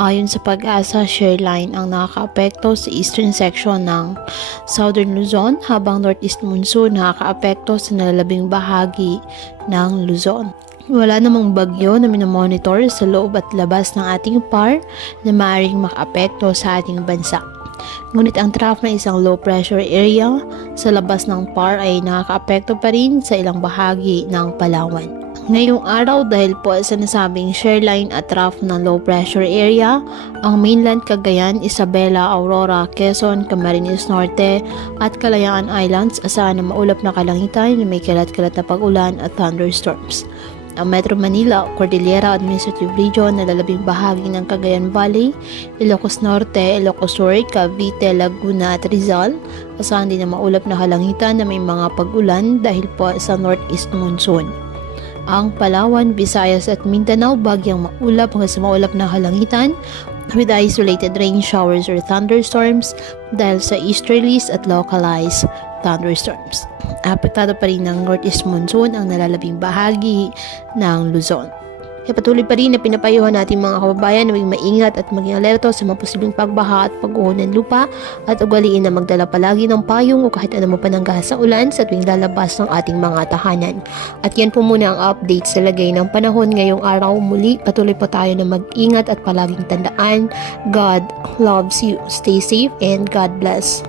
Ayon sa Pag-asa, shear line ang nakakaapekto sa eastern section ng Southern Luzon, habang northeast monsoon nakakaapekto sa nalalabing bahagi ng Luzon. Wala namang bagyo na minomonitor sa loob at labas ng ating PAR na maaaring makaapekto sa ating bansa. Ngunit ang trough na isang low pressure area sa labas ng PAR ay nakakaapekto pa rin sa ilang bahagi ng Palawan. Ngayong araw, dahil po sa nasabing shear line at trough ng low pressure area, ang mainland Cagayan, Isabela, Aurora, Quezon, Camarines Norte at Kalayaan Islands asahan na maulap na kalangitan na may kalat-kalat na pag-ulan at thunderstorms. Ang Metro Manila, Cordillera Administrative Region na lalabing bahagi ng Cagayan Valley, Ilocos Norte, Ilocos Sur, Cavite, Laguna at Rizal asahan din na maulap na kalangitan na may mga pag-ulan dahil po sa northeast monsoon. Ang Palawan, Visayas at Mindanao bagyang maulap hanggang sa maulap na halangitan with isolated rain showers or thunderstorms dahil sa easterlies at localized thunderstorms. Apektado pa rin ng northeast monsoon ang nalalabing bahagi ng Luzon. Kaya patuloy pa rin na pinapayuhan natin mga kababayan na maging maingat at maging alerto sa mga posibleng pagbaha at pag-uho ng lupa at ugaliin na magdala palagi ng payong o kahit ano panangga sa ulan sa tuwing lalabas ng ating mga tahanan. At yan po muna ang update sa lagay ng panahon ngayong araw. Muli, patuloy po tayo na mag-ingat at palaging tandaan, God loves you. Stay safe and God bless.